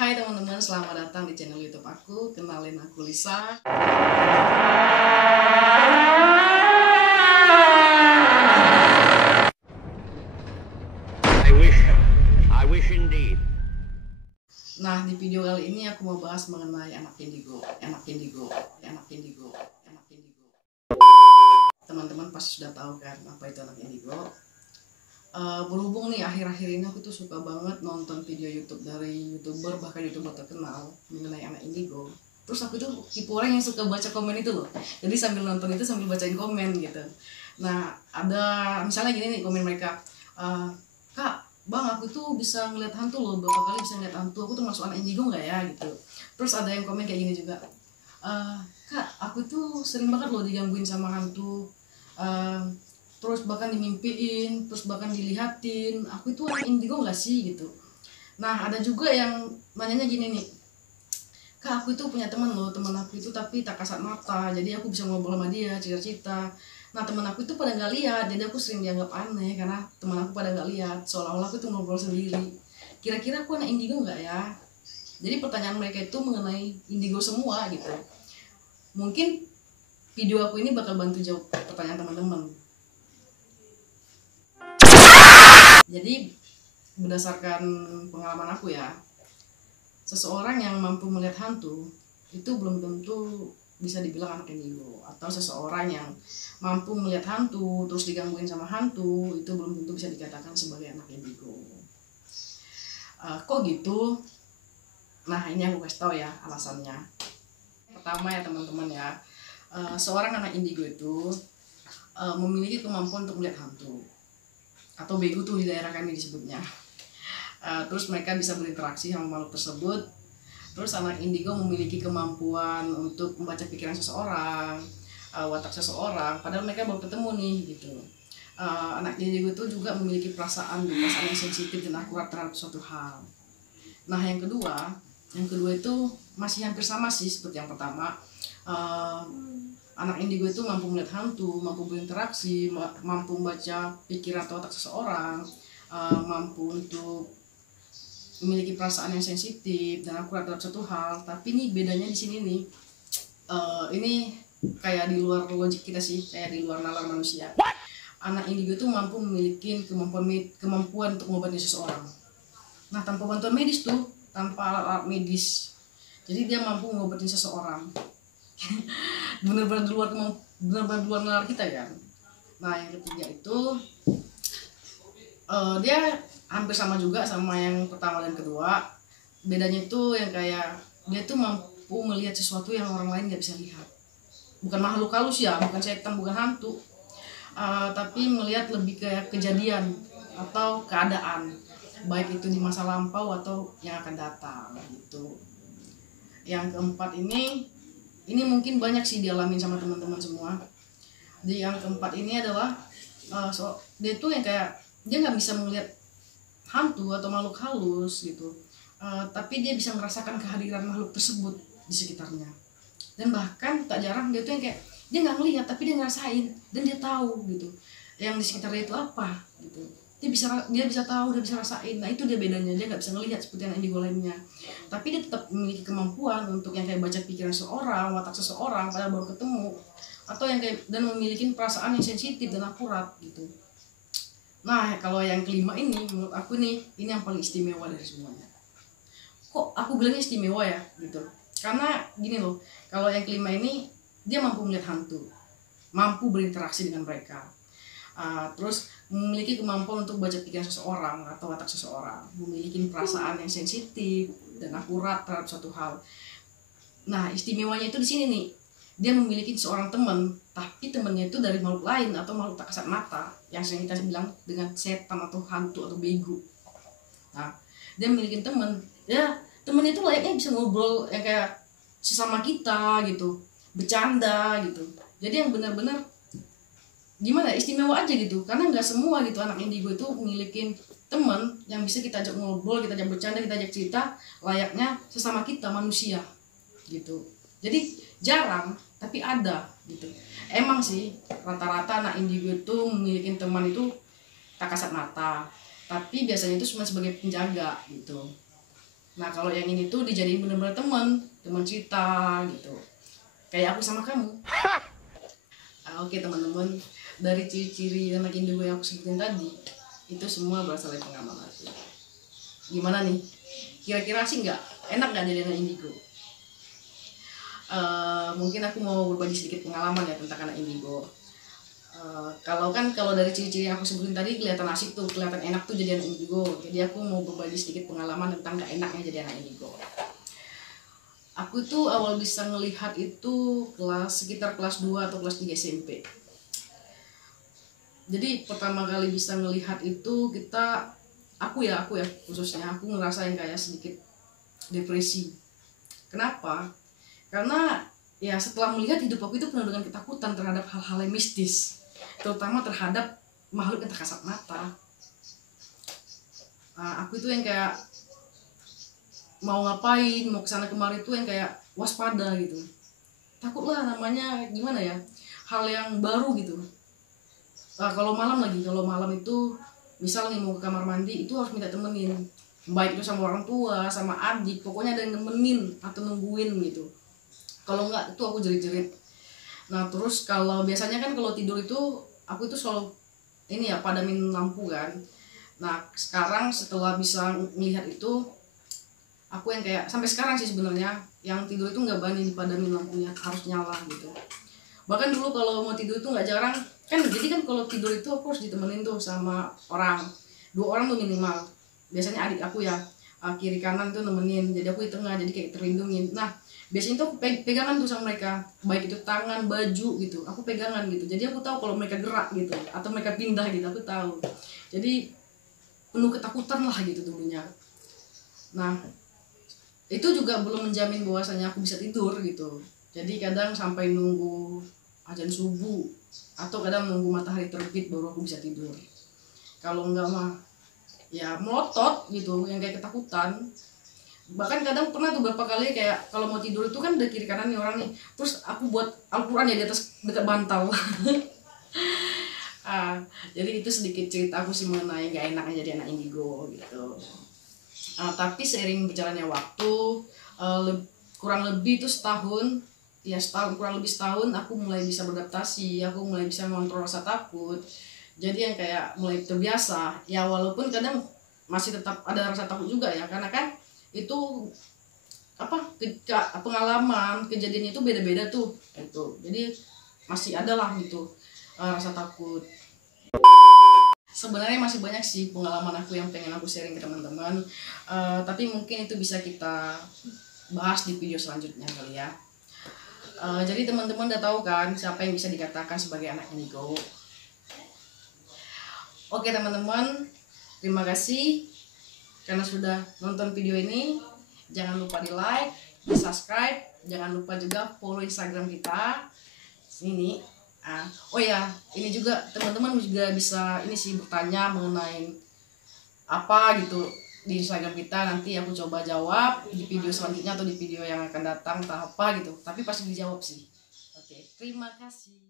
Hai teman-teman, selamat datang di channel YouTube aku. Kenalin aku Lisa. I wish indeed. Nah, di video kali ini aku mau bahas mengenai anak indigo. Teman-teman pasti sudah tahu kan apa itu anak indigo. Berhubung nih akhir-akhir ini aku tuh suka banget nonton video YouTube dari YouTuber, bahkan YouTuber terkenal mengenai anak indigo. Terus aku tuh tipe orang yang suka baca komen itu loh. Jadi sambil nonton itu sambil bacain komen gitu. Nah, ada misalnya gini nih komen mereka, Kak, Bang, aku tuh bisa ngeliat hantu loh, berapa kali bisa ngeliat hantu, aku tuh masuk anak indigo nggak ya gitu. Terus ada yang komen kayak gini juga, Kak, aku tuh sering banget loh digangguin sama hantu, terus bahkan dimimpiin, terus bahkan dilihatin, aku itu anak indigo nggak sih gitu. Nah, ada juga yang nanyanya gini nih, Kak, aku itu punya teman loh, teman aku itu tapi tak kasat mata, jadi aku bisa ngobrol sama dia, cerita-cerita. Nah, teman aku itu pada nggak lihat, jadi aku sering dianggap aneh karena teman aku pada nggak lihat, seolah-olah aku tuh ngobrol sendiri. Kira-kira aku anak indigo nggak ya? Jadi pertanyaan mereka itu mengenai indigo semua gitu. Mungkin video aku ini bakal bantu jawab pertanyaan teman-teman. Jadi berdasarkan pengalaman aku ya, seseorang yang mampu melihat hantu itu belum tentu bisa dibilang anak indigo, atau seseorang yang mampu melihat hantu terus digangguin sama hantu itu belum tentu bisa dikatakan sebagai anak indigo. Kok gitu? Nah, ini aku kasih tahu ya alasannya. Pertama ya teman-teman ya, seorang anak indigo itu memiliki kemampuan untuk melihat hantu, atau bego tuh di daerah kami disebutnya. Terus mereka bisa berinteraksi sama makhluk tersebut. Terus anak indigo memiliki kemampuan untuk membaca pikiran seseorang, watak seseorang, padahal mereka baru ketemu nih gitu. Anak indigo itu juga memiliki perasaan yang sensitif dan akurat terhadap suatu hal. Nah, yang kedua itu masih hampir sama sih seperti yang pertama. Anak indigo itu mampu melihat hantu, mampu berinteraksi, mampu membaca pikiran atau otak seseorang, mampu untuk memiliki perasaan yang sensitif dan akurat dalam satu hal. Tapi ini bedanya di sini nih, ini kayak di luar logik kita sih, kayak di luar nalar manusia. Anak indigo itu mampu memiliki kemampuan untuk mengobati seseorang. Nah, tanpa bantuan medis tuh, tanpa alat medis, jadi dia mampu mengobati seseorang. benar-benar di luar nalar kita kan. Nah, yang ketiga itu dia hampir sama juga sama yang pertama dan kedua. Bedanya itu yang kayak dia tuh mampu melihat sesuatu yang orang lain nggak bisa lihat. Bukan makhluk halus ya, bukan setan, bukan hantu, tapi melihat lebih kayak kejadian atau keadaan, baik itu di masa lampau atau yang akan datang gitu. Yang keempat ini mungkin banyak sih dialamin sama teman-teman semua. Di yang keempat ini adalah dia tuh yang kayak dia nggak bisa melihat hantu atau makhluk halus gitu, tapi dia bisa merasakan kehadiran makhluk tersebut di sekitarnya. Dan bahkan tak jarang dia tuh yang kayak dia nggak ngelihat tapi dia ngerasain dan dia tahu gitu yang di sekitarnya itu apa gitu. Dia bisa tahu, dia bisa rasain. Nah, itu dia bedanya, dia nggak bisa ngelihat seperti anak indigo lainnya, tapi dia tetap memiliki kemampuan untuk yang kayak baca pikiran seseorang, watak seseorang padahal baru ketemu, atau yang kayak dan memiliki perasaan yang sensitif dan akurat gitu. Nah, kalau yang kelima ini menurut aku nih, ini yang paling istimewa dari semuanya. Kok aku bilangnya istimewa ya gitu, karena gini loh, kalau yang kelima ini dia mampu melihat hantu, mampu berinteraksi dengan mereka, terus memiliki kemampuan untuk baca pikiran seseorang atau watak seseorang, memiliki perasaan yang sensitif dan akurat terhadap suatu hal. Nah, istimewanya itu di sini nih, dia memiliki seorang teman, tapi temannya itu dari makhluk lain atau makhluk tak kasat mata, yang sering kita bilang dengan setan atau hantu atau bego. Nah, dia memiliki teman, ya temannya itu layaknya bisa ngobrol yang kayak sesama kita gitu, bercanda gitu. Jadi yang benar-benar gimana istimewa aja gitu, karena nggak semua gitu anak indigo itu memiliki teman yang bisa kita ajak ngobrol, kita ajak bercanda, kita ajak cerita layaknya sesama kita manusia gitu. Jadi jarang tapi ada gitu. Emang sih rata-rata anak indigo itu memiliki teman itu tak kasat mata, tapi biasanya itu cuma sebagai penjaga gitu. Nah kalau yang ini tuh dijadiin bener-bener teman cerita gitu, kayak aku sama kamu. Oke teman-teman, dari ciri-ciri anak indigo yang aku sebutin tadi itu semua berasal dari pengalaman aku. Gimana nih, kira-kira sih enak nggak jadi anak indigo? Mungkin aku mau berbagi sedikit pengalaman ya tentang anak indigo. Kalau dari ciri-ciri yang aku sebutin tadi kelihatan asik tuh, kelihatan enak tuh jadi anak indigo. Jadi aku mau berbagi sedikit pengalaman tentang gak enaknya jadi anak indigo. Aku tuh awal bisa ngelihat itu sekitar kelas 2 atau kelas 3 SMP. Jadi pertama kali bisa ngelihat itu aku ya khususnya aku ngerasain kayak sedikit depresi. Kenapa? Karena ya setelah melihat hidup aku itu penuh dengan ketakutan terhadap hal-hal yang mistis, terutama terhadap makhluk yang tak kasat mata. Aku itu yang kayak mau ngapain, mau kesana kemari tuh yang kayak waspada gitu. Takutlah, namanya gimana ya, hal yang baru gitu. Kalau malam itu misal nih mau ke kamar mandi itu harus minta temenin, baik itu sama orang tua, sama adik, pokoknya ada yang nemenin atau nungguin gitu. Kalau enggak itu aku jerit-jerit. Nah terus kalau biasanya kan kalau tidur itu aku itu selalu ini ya padamin lampu kan. Nah sekarang setelah bisa melihat itu, aku yang kayak sampai sekarang sih sebenarnya yang tidur itu nggak berani dipadamin lampunya, harus nyala gitu. Bahkan dulu kalau mau tidur itu nggak jarang kan, jadi kan kalau tidur itu aku harus ditemenin tuh sama orang, 2 orang tuh minimal. Biasanya adik aku ya kiri kanan tuh nemenin, jadi aku di tengah, jadi kayak terlindungin. Nah biasanya tuh aku pegangan tuh sama mereka, baik itu tangan, baju gitu, aku pegangan gitu. Jadi aku tahu kalau mereka gerak gitu atau mereka pindah gitu, aku tahu. Jadi penuh ketakutan lah gitu dulunya. Nah itu juga belum menjamin bahwasanya aku bisa tidur gitu. Jadi kadang sampai nunggu azan subuh atau kadang nunggu matahari terbit baru aku bisa tidur. Kalau enggak mah ya melotot gitu, yang kayak ketakutan. Bahkan kadang pernah tuh berapa kali kayak kalau mau tidur itu kan dari kiri kanan nih orang nih, terus aku buat Al-Quran ya di atas dekat bantal. Jadi itu sedikit cerita aku sih mengenai gak enaknya jadi anak indigo gitu. Tapi seiring berjalannya waktu, kurang lebih itu kurang lebih setahun aku mulai bisa beradaptasi, aku mulai bisa mengontrol rasa takut. Jadi yang kayak mulai terbiasa ya, walaupun kadang masih tetap ada rasa takut juga ya, karena kan itu pengalaman kejadian itu beda-beda tuh itu. Jadi masih ada lah gitu rasa takut. Sebenarnya masih banyak sih pengalaman aku yang pengen aku sharing ke teman-teman, tapi mungkin itu bisa kita bahas di video selanjutnya kali ya. Jadi teman-teman udah tahu kan siapa yang bisa dikatakan sebagai anak indigo. Oke teman-teman, terima kasih karena sudah nonton video ini. Jangan lupa di like, di subscribe, jangan lupa juga follow Instagram kita sini. Oh ya, ini juga teman-teman juga bisa ini sih bertanya mengenai apa gitu di Instagram kita, nanti aku coba jawab di video selanjutnya atau di video yang akan datang entah apa gitu, tapi pasti dijawab sih. Oke, terima kasih.